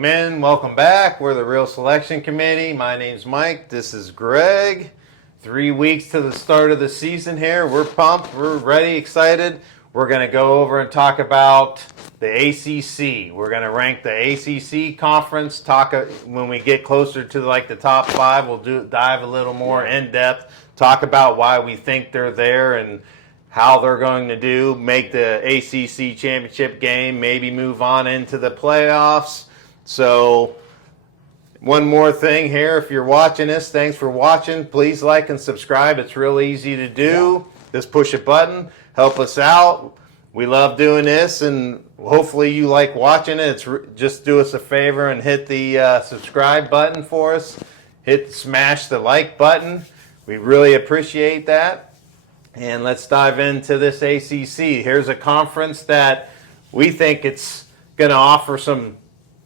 Welcome in, welcome back. We're the Real Selection Committee. My name's Mike. This is Greg. 3 weeks to the start of the season here. We're pumped. We're ready, excited. We're going to go over and talk about the ACC. We're going to rank the ACC conference. When we get closer to like the top five, we'll dive a little more in depth. Talk about why we think they're there and how they're going to do. Make the ACC championship game. Maybe move on into the playoffs. So, one more thing here. If you're watching this, thanks for watching. Please like and subscribe. It's real easy to do. Just push a button. Help us out. We love doing this, and hopefully you like watching it. Just do us a favor and hit the subscribe button for us. Smash the like button. We really appreciate that. And let's dive into this ACC. Here's a conference that we think it's going to offer some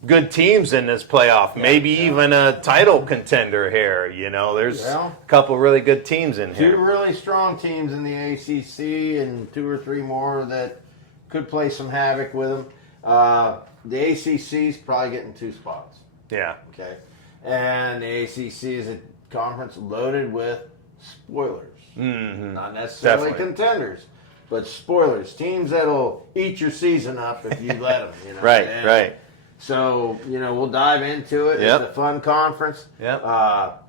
good teams in this playoff, maybe even a title contender here. You know, there's a couple really good teams in here. Two really strong teams in the ACC and two or three more that could play some havoc with them. The ACC is probably getting 2 spots. Yeah. Okay. And the ACC is a conference loaded with spoilers. Mm-hmm. Not necessarily contenders, but spoilers. Teams that'll eat your season up if you let them. You know? Right. So, we'll dive into it. It's a fun conference. Yep. So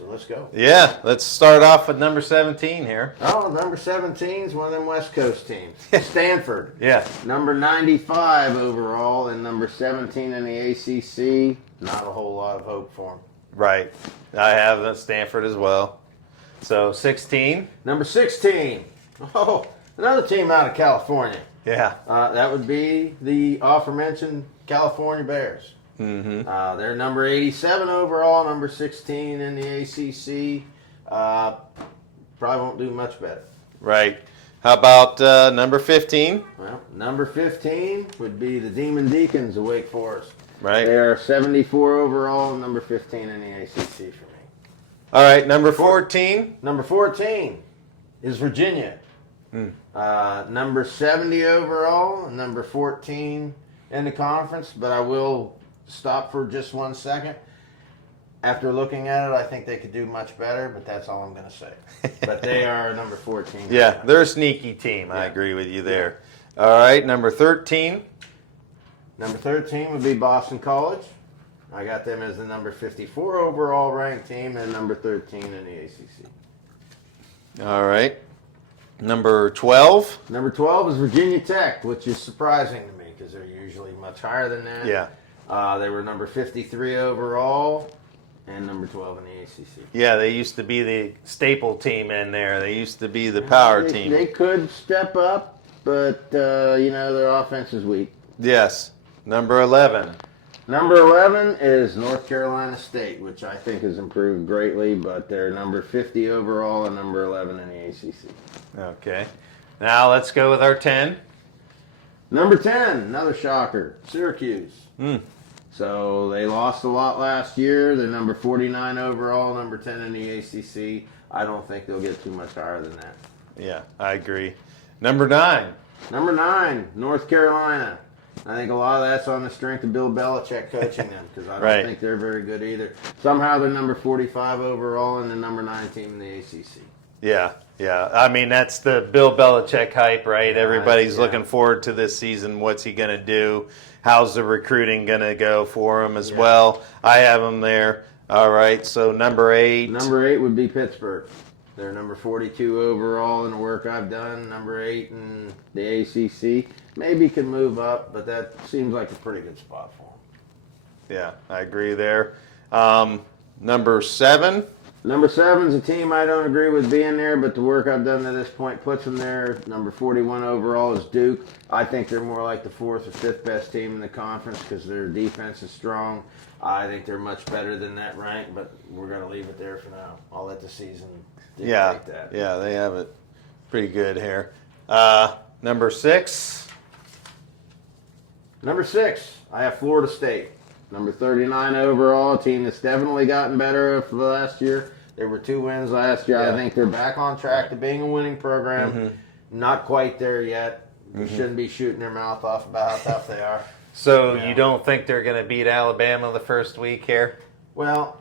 let's go. Yeah, let's start off with number 17 here. Oh, number 17 is one of them West Coast teams. Stanford. Yeah. Number 95 overall and number 17 in the ACC. Not a whole lot of hope for them. Right. I have Stanford as well. So 16. Number 16. Oh, another team out of California. Yeah. That would be the aforementioned California Bears. Mm-hmm. They're number 87 overall, number 16 in the ACC. Probably won't do much better. Right. How about number 15? Well, number 15 would be the Demon Deacons of Wake Forest. Right. They are 74 overall, number 15 in the ACC for me. All right, number 14. Number 14 is Virginia. Number 70 overall, and number 14 in the conference. But I will stop for just 1 second. After looking at it, I think they could do much better, but that's all I'm going to say. But they are number 14. Yeah, they're a sneaky team. I agree with you there. All right, number 13. Number 13 would be Boston College. I got them as the number 54 overall ranked team and number 13 in the ACC. All right. Number 12. Number 12 is Virginia Tech, which is surprising to me because they're usually much higher than that. Yeah. They were number 53 overall and number 12 in the ACC. Yeah, they used to be the staple team in there. They used to be the power team. They could step up, but, their offense is weak. Yes. Number 11. Number 11 is North Carolina State, which I think has improved greatly, but they're number 50 overall and number 11 in the ACC. Okay. Now let's go with our 10. Number 10, another shocker, Syracuse. So they lost a lot last year. They're number 49 overall, number 10 in the ACC. I don't think they'll get too much higher than that. Yeah, I agree. Number 9. Number 9, North Carolina. I think a lot of that's on the strength of Bill Belichick coaching them because I don't think they're very good either. Somehow they're number 45 overall and the number 9 team in the ACC. Yeah. I mean, that's the Bill Belichick hype, right? Everybody's looking forward to this season. What's he going to do? How's the recruiting going to go for him as well? I have him there. All right, so number 8. Number 8 would be Pittsburgh. They're number 42 overall in the work I've done. Number 8 in the ACC. Maybe can move up, but that seems like a pretty good spot for them. Yeah, I agree there. Number 7. Number 7 is a team I don't agree with being there, but the work I've done to this point puts them there. Number 41 overall is Duke. I think they're more like the 4th or 5th best team in the conference because their defense is strong. I think they're much better than that rank, but we're going to leave it there for now. I'll let the season dictate that. Yeah, they have it pretty good here. Number 6. Number 6, I have Florida State. Number 39 overall, a team that's definitely gotten better for the last year. There were 2 wins last year. I think they're back on track to being a winning program. Not quite there yet. You shouldn't be shooting their mouth off about how tough they are. So Yeah. you don't think they're going to beat Alabama the first week here? Well,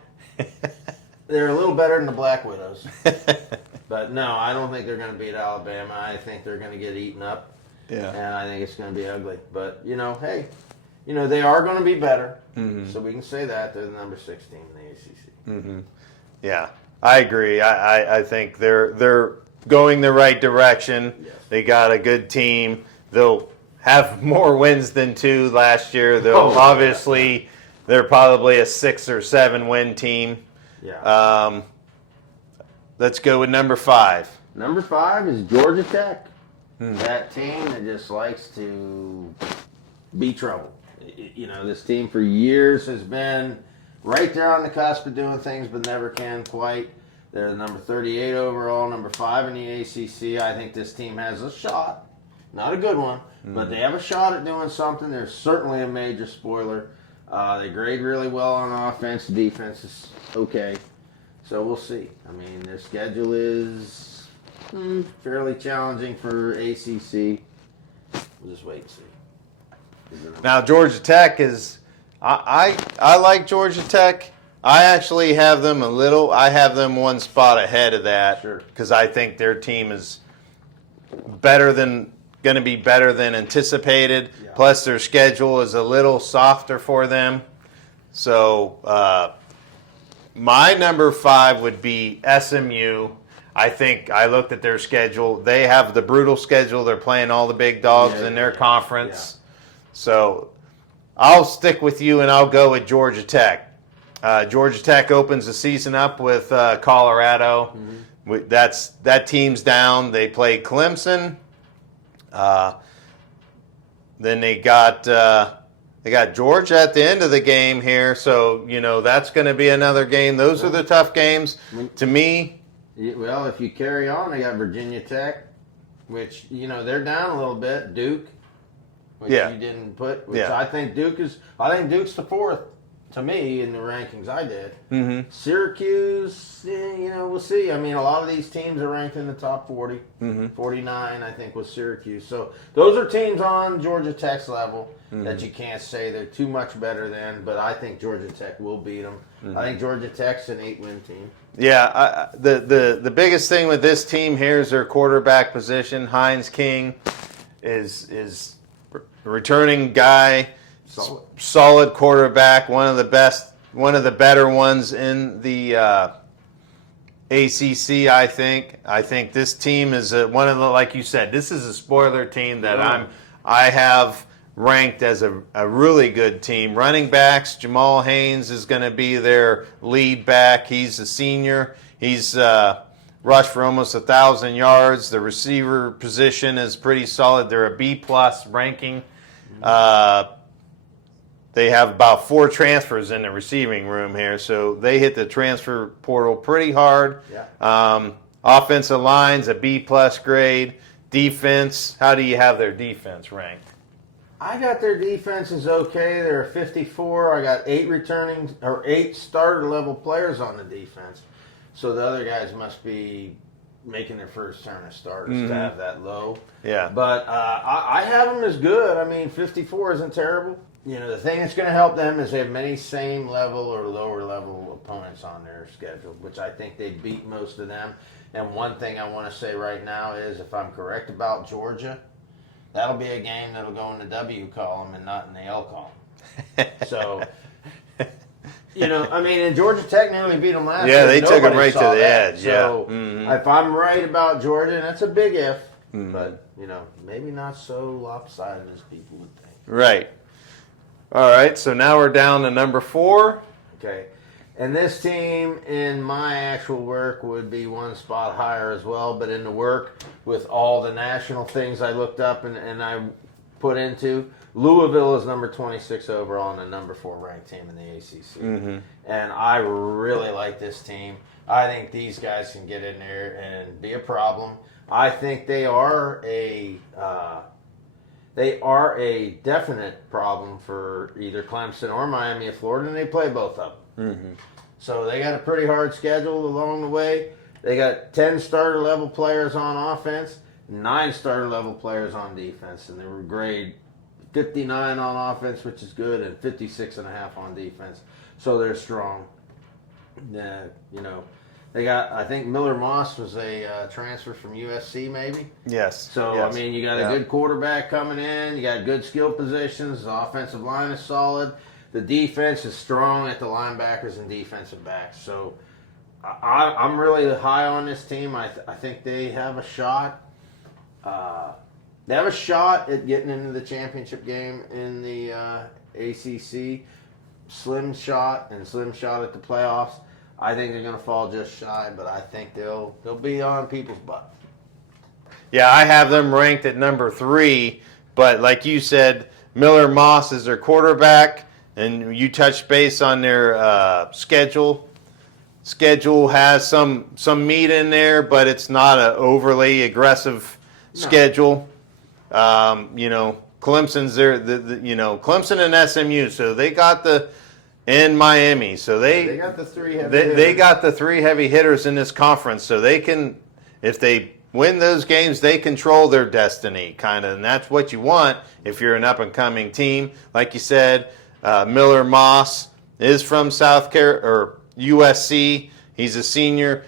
they're a little better than the Black Widows. But no, I don't think they're going to beat Alabama. I think they're going to get eaten up. Yeah. And I think it's going to be ugly. But, hey, they are going to be better. Mm-hmm. So we can say that. They're the number 6 team in the ACC. Mm-hmm. Yeah, I agree. I think they're going the right direction. Yes. They got a good team. They'll have more wins than 2 last year. Obviously, they're probably a 6 or 7 win team. Yeah. Let's go with number 5. Number 5 is Georgia Tech. That team that just likes to be trouble. This team for years has been right there on the cusp of doing things, but never can quite. They're the number 38 overall, number 5 in the ACC. I think this team has a shot. Not a good one, but they have a shot at doing something. They're certainly a major spoiler. They grade really well on offense. Defense is okay. So we'll see. I mean, their schedule is fairly challenging for ACC. We'll just wait and see. Now, Georgia Tech is I like Georgia Tech. I actually have them I have them one spot ahead of that because I think their team is going to be better than anticipated. Yeah. Plus, their schedule is a little softer for them. So, my number 5 would be SMU. I think I looked at their schedule. They have the brutal schedule. They're playing all the big dogs in their conference. Yeah. So, I'll stick with you, and I'll go with Georgia Tech. Georgia Tech opens the season up with Colorado. Mm-hmm. That team's down. They play Clemson. Then they got Georgia at the end of the game here. So that's going to be another game. Those are the tough games to me. Well, if you carry on, they got Virginia Tech, which they're down a little bit. Duke. Which you didn't put, I think Duke's the 4th to me in the rankings I did. Mm-hmm. Syracuse, we'll see. I mean, a lot of these teams are ranked in the top 40. Mm-hmm. 49, I think, was Syracuse. So those are teams on Georgia Tech's level that you can't say they're too much better than, but I think Georgia Tech will beat them. Mm-hmm. I think Georgia Tech's an 8-win team. Yeah, the biggest thing with this team here is their quarterback position. Hines King is returning guy, solid quarterback, one of the better ones in the ACC. I think this team is one of the, like you said, this is a spoiler team that I have ranked as a really good team. Running backs, Jamal Haynes is going to be their lead back. He's a senior. He's rushed for almost 1,000 yards. The receiver position is pretty solid. They're a B+ ranking. They have about 4 transfers in the receiving room here, so they hit the transfer portal pretty hard. Yeah. Offensive line's a B+ grade. Defense, how do you have their defense ranked? I got their defense is okay. They're a 54. I got 8 starter level players on the defense. So the other guys must be making their first turn as starters to have that low. Yeah. But I have them as good. I mean, 54 isn't terrible. The thing that's going to help them is they have many same level or lower level opponents on their schedule, which I think they beat most of them. And one thing I want to say right now is, if I'm correct about Georgia, that'll be a game that'll go in the W column and not in the L column. So, and Georgia Tech nearly beat them last year. Yeah, they took them right to the edge. So if I'm right about Georgia, and that's a big if, but, maybe not so lopsided as people would think. Right. All right, so now we're down to number 4. Okay. And this team in my actual work would be one spot higher as well, but in the work with all the national things I looked up and I put into, Louisville is number 26 overall and the number 4 ranked team in the ACC. Mm-hmm. And I really like this team. I think these guys can get in there and be a problem. I think they are a definite problem for either Clemson or Miami of Florida, and they play both of them. Mm-hmm. So they got a pretty hard schedule along the way. They got 10 starter level players on offense, 9 starter level players on defense, and they were grade 59 on offense, which is good, and 56.5 on defense. So they're strong. Yeah, they got. I think Miller Moss was a transfer from USC, maybe. Yes. So yes. I mean, you got a good quarterback coming in. You got good skill positions. The offensive line is solid. The defense is strong at the linebackers and defensive backs. So I'm really high on this team. I think they have a shot. They have a shot at getting into the championship game in the ACC. Slim shot at the playoffs. I think they're going to fall just shy, but I think they'll be on people's butt. Yeah, I have them ranked at number 3, but like you said, Miller Moss is their quarterback, and you touched base on their schedule. Schedule has some meat in there, but it's not an overly aggressive schedule. Clemson's there. Clemson and SMU, so they got and Miami, so they got the 3 heavy they got the 3 heavy hitters in this conference, so they can, if they win those games, they control their destiny, kind of, and that's what you want if you're an up and coming team. Like you said, Miller Moss is from USC. He's a senior.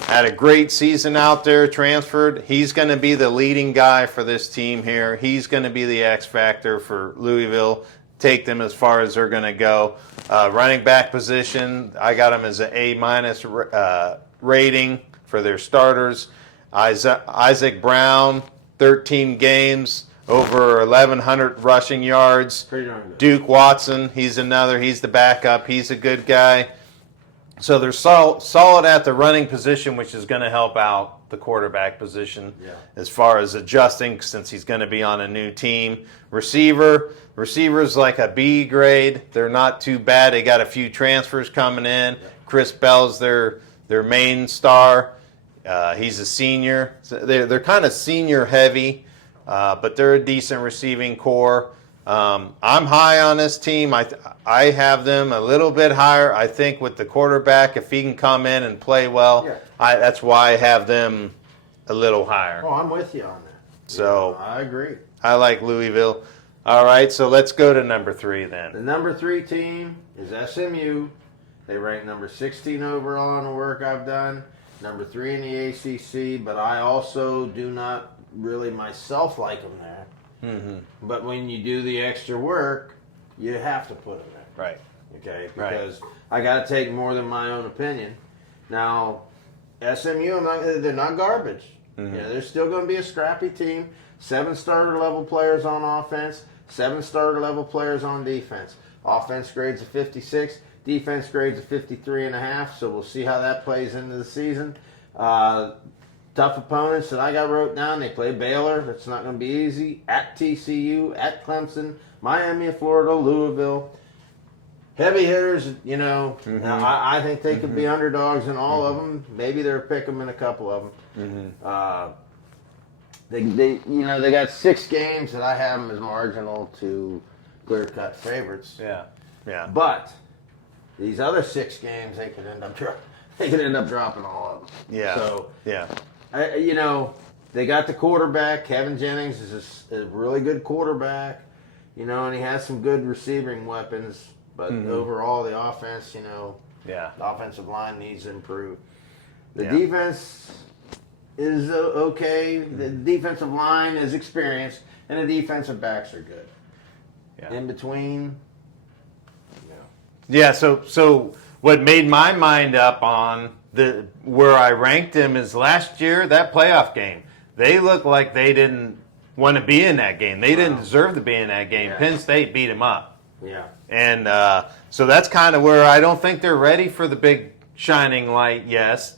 Had a great season out there, transferred. He's going to be the leading guy for this team here. He's going to be the X factor for Louisville, take them as far as they're going to go. Running back position, I got them as an A- rating for their starters. Isaac Brown, 13 games, over 1,100 rushing yards. Pretty darn good. Duke Watson, he's the backup. He's a good guy. So they're solid at the running position, which is going to help out the quarterback position as far as adjusting since he's going to be on a new team. Receivers like a B grade. They're not too bad. They got a few transfers coming in. Chris Bell's their main star. He's a senior. So they're kind of senior heavy, but they're a decent receiving core. I'm high on this team. I have them a little bit higher. I think with the quarterback, if he can come in and play well, that's why I have them a little higher. Oh, I'm with you on that. So I agree. I like Louisville. All right, so let's go to number 3 then. The number 3 team is SMU. They rank number 16 overall in the work I've done. Number 3 in the ACC, but I also do not really myself like them there. Mm-hmm. But when you do the extra work, you have to put them there. Right. Okay? Because I got to take more than my own opinion. Now, SMU, they're not garbage. Mm-hmm. They're still going to be a scrappy team. 7 starter level players on offense, 7 starter level players on defense. Offense grades a 56, defense grades a 53.5. So we'll see how that plays into the season. Tough opponents that I got wrote down. They play Baylor. That's not going to be easy. At TCU, at Clemson, Miami of Florida, Louisville. Heavy hitters, Mm-hmm. I think they could be underdogs in all of them. Maybe they're pick them in a couple of them. Mm-hmm. They got 6 games that I have them as marginal to clear-cut favorites. Yeah. But these other 6 games, they could end up dropping all of them. Yeah. So yeah. They got the quarterback. Kevin Jennings is a really good quarterback, and he has some good receiving weapons. But overall, the offense, the offensive line needs to improve. The defense is okay. The defensive line is experienced, and the defensive backs are good. Yeah. In between, Yeah. So what made my mind up on where I ranked them is last year, that playoff game. They looked like they didn't want to be in that game. They didn't deserve to be in that game. Yeah. Penn State beat them up. Yeah. And so that's kind of where I don't think they're ready for the big shining light yet.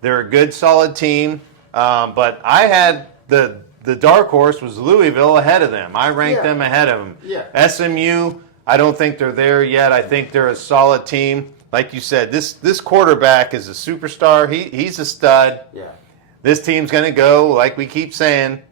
They're a good, solid team. But I had the dark horse was Louisville ahead of them. I ranked them ahead of them. Yeah. SMU, I don't think they're there yet. I think they're a solid team. Like you said, this quarterback is a superstar. He's a stud. Yeah. This team's going to go, like we keep saying,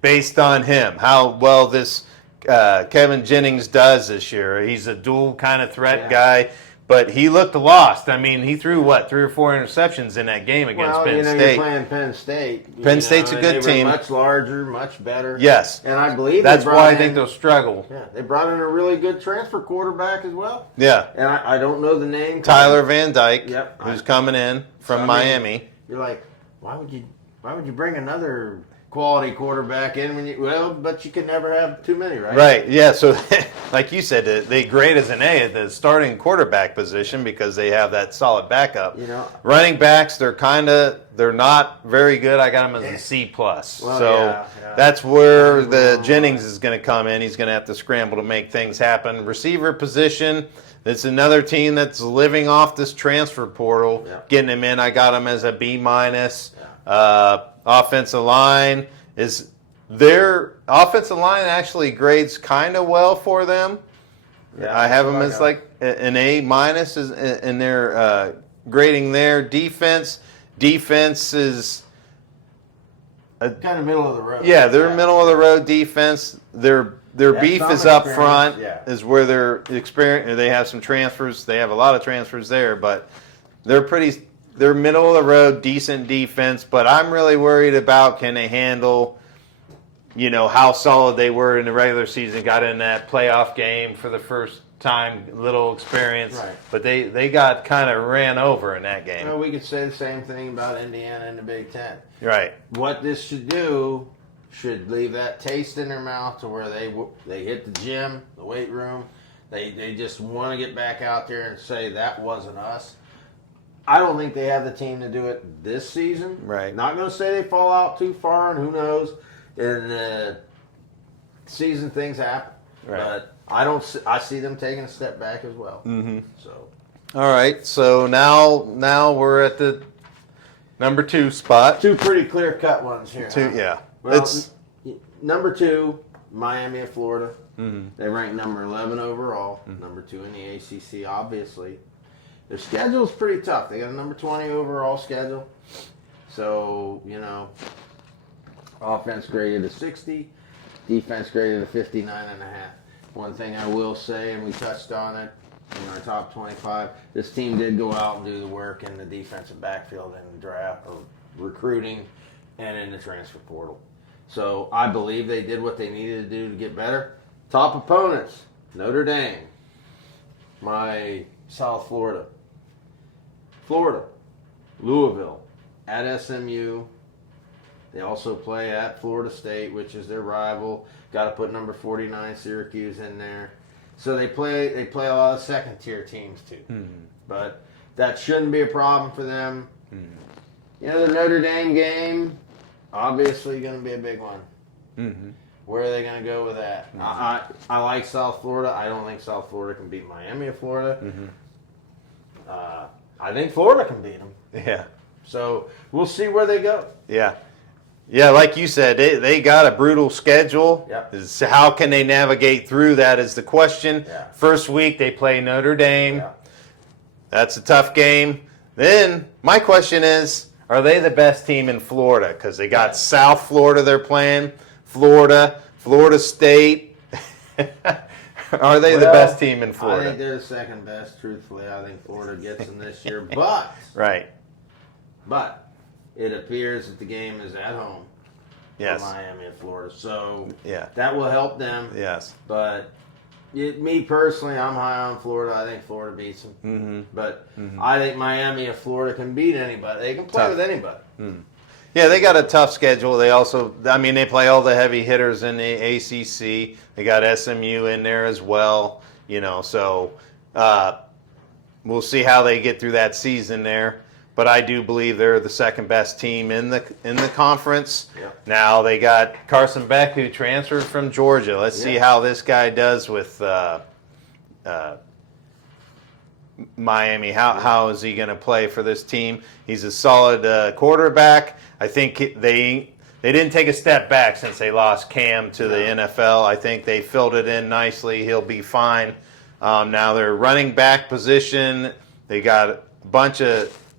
based on him. How well this Kevin Jennings does this year. He's a dual kind of threat guy. but he looked lost. I mean, he threw, 3 or 4 interceptions in that game against Penn State. You're playing Penn State. Penn State's a good team. Much larger, much better. Yes. And I believe that's why I think they'll struggle. Yeah, they brought in a really good transfer quarterback as well. Yeah. And I don't know the name. Tyler Van Dyke, yep. who's coming in from Miami. You're like, why would you bring another quality quarterback in but you can never have too many, right? Right, yeah. So, like you said, they grade as an A at the starting quarterback position because they have that solid backup. Running backs, they're not very good. I got them as a C+. That's where the Jennings is going to come in. He's going to have to scramble to make things happen. Receiver position, it's another team that's living off this transfer portal, getting him in. I got him as a B-. Offensive line actually grades kind of well for them. Yeah, I have them as like an A- in their grading there. Defense is kind of middle of the road. Yeah, they're middle of the road defense. Their beef is up front. Is where they're experiencing. They have some transfers. They have a lot of transfers there, but they're middle of the road, decent defense, but I'm really worried about can they handle, how solid they were in the regular season, got in that playoff game for the first time, little experience, but they got kind of ran over in that game. Well, we could say the same thing about Indiana and the Big Ten. Right. What this should leave that taste in their mouth to where they hit the gym, the weight room, they just want to get back out there and say that wasn't us. I don't think they have the team to do it this season. Right. Not going to say they fall out too far, and who knows. In the season, things happen. Right. But I see them taking a step back as well. Mm-hmm. So. All right. So now we're at the number 2 spot. 2 pretty clear-cut ones here. 2, yeah. Well, number 2, Miami of Florida. Mm-hmm. They rank number 11 overall. Mm-hmm. Number 2 in the ACC, obviously. Their schedule's pretty tough. They got a number 20 overall schedule. So, offense graded a 60, defense graded a 59.5. One thing I will say, and we touched on it in our top 25, this team did go out and do the work in the defensive backfield and draft or recruiting and in the transfer portal. So I believe they did what they needed to do to get better. Top opponents, Notre Dame, my South Florida, Louisville, at SMU. They also play at Florida State, which is their rival. Got to put number 49 Syracuse in there. So they play a lot of second tier teams too. Mm-hmm. But that shouldn't be a problem for them. Mm-hmm. The Notre Dame game, obviously going to be a big one. Mm-hmm. Where are they going to go with that? Mm-hmm. I like South Florida. I don't think South Florida can beat Miami of Florida. Mm-hmm. I think Florida can beat them. Yeah. So we'll see where they go. Yeah. Yeah, like you said, they got a brutal schedule. Yep. So how can they navigate through that is the question. Yeah. First week, they play Notre Dame. Yeah. That's a tough game. Then my question is, are they the best team in Florida? Because they got South Florida they're playing, Florida State. Are they the best team in Florida? I think they're the second best, truthfully. I think Florida gets them this year. But it appears that the game is at home for Miami and Florida. So that will help them. Yes. But me personally, I'm high on Florida. I think Florida beats them. Mm-hmm. But I think Miami and Florida can beat anybody. They can play with anybody. Mm. Yeah, they got a tough schedule. They also, they play all the heavy hitters in the ACC. They got SMU in there as well. So we'll see how they get through that season there. But I do believe they're the second best team in the conference. Yep. Now they got Carson Beck, who transferred from Georgia. Let's see how this guy does with Miami. How is he going to play for this team? He's a solid quarterback. I think they didn't take a step back since they lost Cam to the NFL. I think they filled it in nicely. He'll be fine. Now their running back position, they got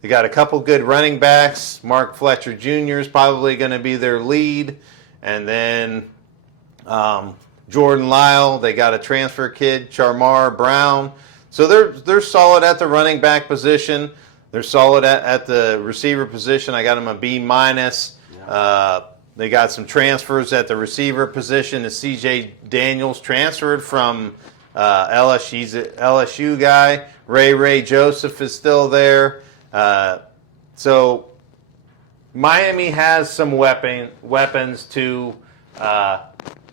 a couple good running backs. Mark Fletcher Jr. is probably going to be their lead. And then Jordan Lyle, they got a transfer kid, Charmar Brown. So they're solid at the running back position. They're solid at the receiver position. I got them a B minus. Yeah. They got some transfers at the receiver position. The C.J. Daniels transferred from LSU. He's an LSU guy. Ray Joseph is still there. So Miami has some weapons to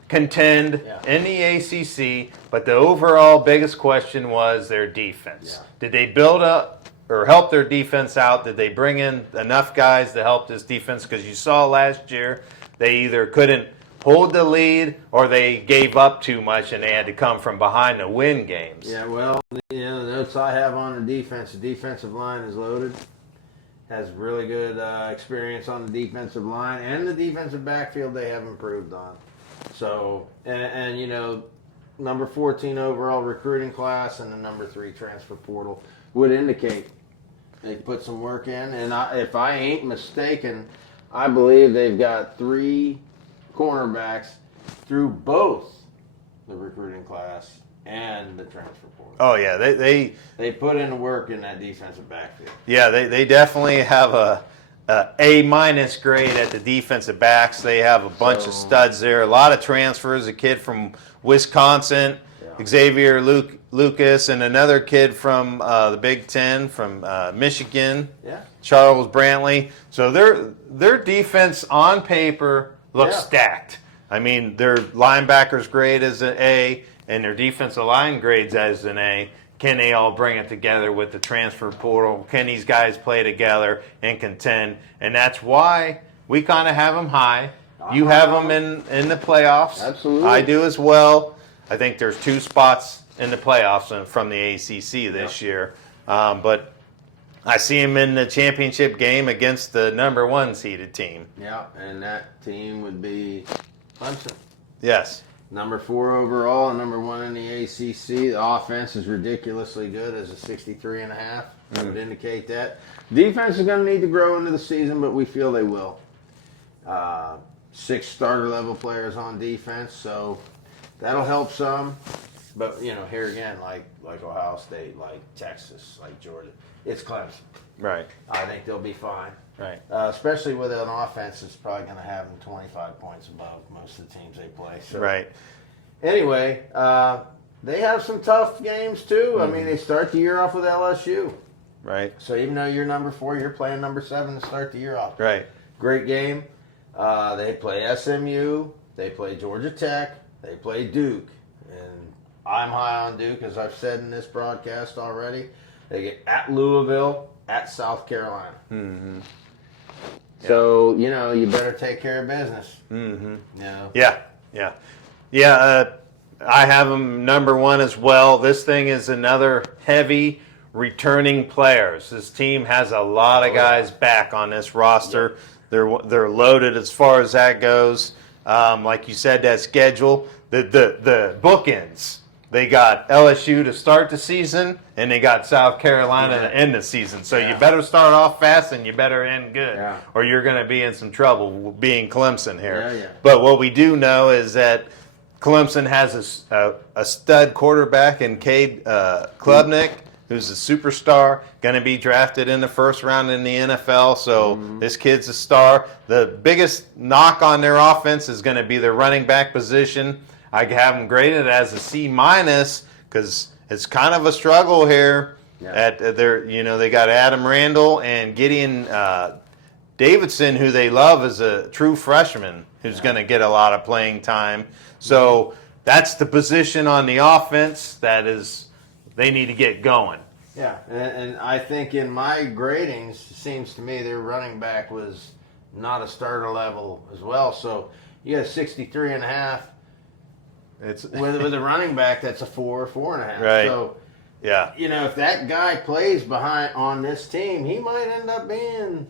contend in the ACC, but the overall biggest question was their defense. Yeah. Did they build up or help their defense out? Did they bring in enough guys to help this defense? Because you saw last year they either couldn't hold the lead or they gave up too much and they had to come from behind to win games. Yeah, well, the notes I have on the defensive line is loaded. Has really good experience on the defensive line, and the defensive backfield they have improved on. So, and number 14 overall recruiting class and the number 3 transfer portal would indicate they put some work in. And if I ain't mistaken, I believe they've got 3 cornerbacks through both the recruiting class and the transfer portal. Oh yeah, they put in the work in that defensive backfield. Yeah, they definitely have a minus grade at the defensive backs. They have a bunch of studs there. A lot of transfers. A kid from Wisconsin, Xavier Lucas, and another kid from the Big Ten from Michigan, Charles Brantley. So their defense on paper looks stacked. I mean, their linebackers grade is an A, and their defensive line grades as an A. Can they all bring it together with the transfer portal? Can these guys play together and contend? And that's why we kind of have them high. You have them in the playoffs. Absolutely. I do as well. I think there's 2 spots in the playoffs from the ACC this year. But I see them in the championship game against the number 1 seeded team. Yeah, and that team would be Clemson. Yes. Number 4 overall and number 1 in the ACC. The offense is ridiculously good as a 63.5. I would indicate that. Defense is going to need to grow into the season, but we feel they will. 6 starter level players on defense, so that'll help some. But here again, like Ohio State, like Texas, like Georgia, it's Clemson. Right. I think they'll be fine. Right. Especially with an offense that's probably going to have them 25 points above most of the teams they play. So, right. Anyway, they have some tough games too. I mean, they start the year off with LSU. Right. So even though you're number 4, you're playing number 7 to start the year off. Right. Great game. They play SMU. They play Georgia Tech. They play Duke. And I'm high on Duke, as I've said in this broadcast already. They get at Louisville, at South Carolina. Mm-hmm. So, you better take care of business. Mm-hmm. Yeah. I have them number 1 as well. This thing is another heavy returning players. This team has a lot of guys back on this roster. They're loaded as far as that goes. Like you said, that schedule, the bookends. They got LSU to start the season, and they got South Carolina to end the season. So you better start off fast, and you better end good, or you're going to be in some trouble being Clemson here. But what we do know is that Clemson has a stud quarterback in Cade Klubnik, who's a superstar, going to be drafted in the first round in the NFL. So this kid's a star. The biggest knock on their offense is going to be their running back position. I have them graded as a C minus because it's kind of a struggle here. At they got Adam Randall and Gideon Davidson, who they love as a true freshman, who's going to get a lot of playing time. So that's the position on the offense they need to get going. Yeah, and I think in my gradings, it seems to me their running back was not a starter level as well. So you got 63.5. It's with a running back that's a 4 or 4.5. Right. So if that guy plays behind on this team, he might end up being.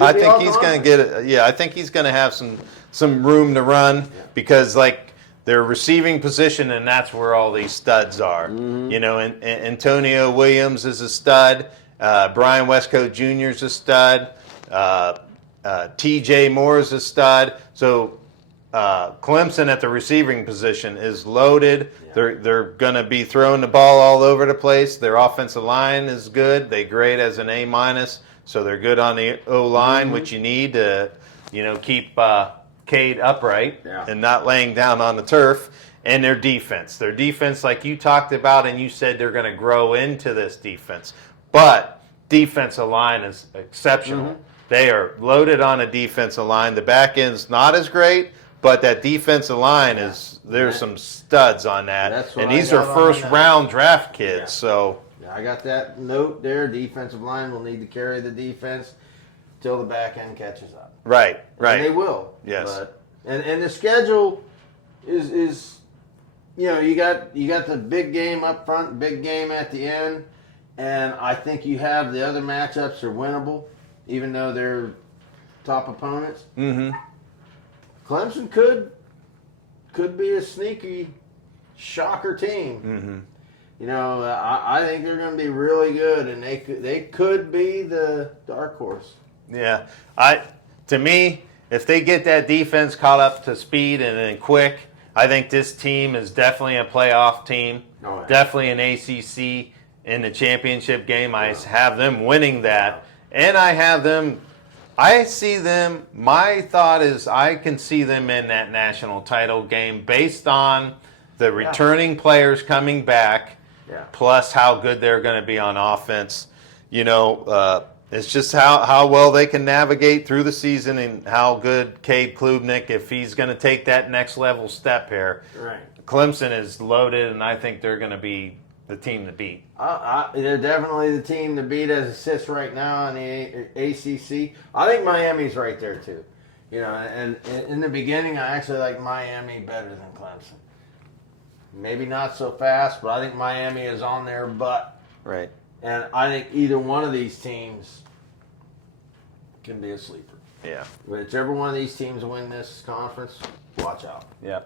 I think he's going to get it. Yeah, I think he's going to have some room to run because their receiving position, and that's where all these studs are. And Antonio Williams is a stud. Brian Westcoat Jr. is a stud. T.J. Moore is a stud. So Clemson at the receiving position is loaded. Yeah. They're going to be throwing the ball all over the place. Their offensive line is good. They grade as an A-, so they're good on the O-line, which you need to, keep Cade upright and not laying down on the turf. And their defense, like you talked about, and you said they're going to grow into this defense. But defensive line is exceptional. They are loaded on a defensive line. The back end's not as great, but that defensive line there's some studs on that. And these are first-round draft kids. Yeah. So I got that note there. Defensive line will need to carry the defense till the back end catches up. Right. And they will. Yes. But, and the schedule is you got the big game up front, big game at the end, and I think you have the other matchups are winnable, even though they're top opponents. Clemson could be a sneaky shocker team. I think they're going to be really good, and they could be the dark horse. Yeah, to me, if they get that defense caught up to speed and then quick, I think this team is definitely a playoff team. Oh, yeah. Definitely an ACC in the championship game. I have them winning that, and I see them. My thought is I can see them in that national title game based on the returning players coming back, plus how good they're going to be on offense. It's just how well they can navigate through the season and how good Cade Klubnik, if he's going to take that next level step here. Right. Clemson is loaded, and I think they're going to be the team to beat. They're definitely the team to beat as it sits right now in the ACC. I think Miami's right there too. And in the beginning, I actually like Miami better than Clemson. Maybe not so fast, but I think Miami is on their butt. Right. And I think either one of these teams can be a sleeper. Yeah. Whichever one of these teams win this conference, watch out. Yeah.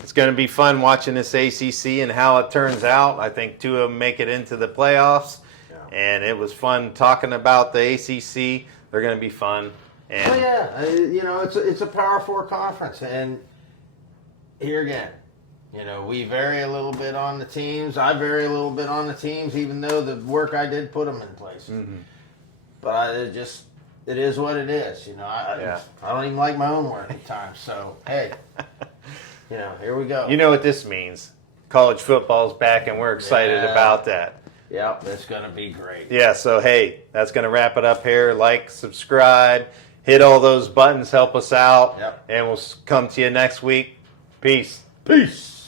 It's going to be fun watching this ACC and how it turns out. I think two of them make it into the playoffs. Yeah. And it was fun talking about the ACC. They're going to be fun. And it's a Power Four conference. And here again, we vary a little bit on the teams. I vary a little bit on the teams, even though the work I did put them in place. But it is what it is. I don't even like my own work at times. So, hey, here we go. You know what this means. College football's back, and we're excited about that. Yep, it's going to be great. Yeah, so, hey, that's going to wrap it up here. Like, subscribe, hit all those buttons, help us out. Yep. And we'll come to you next week. Peace. Peace.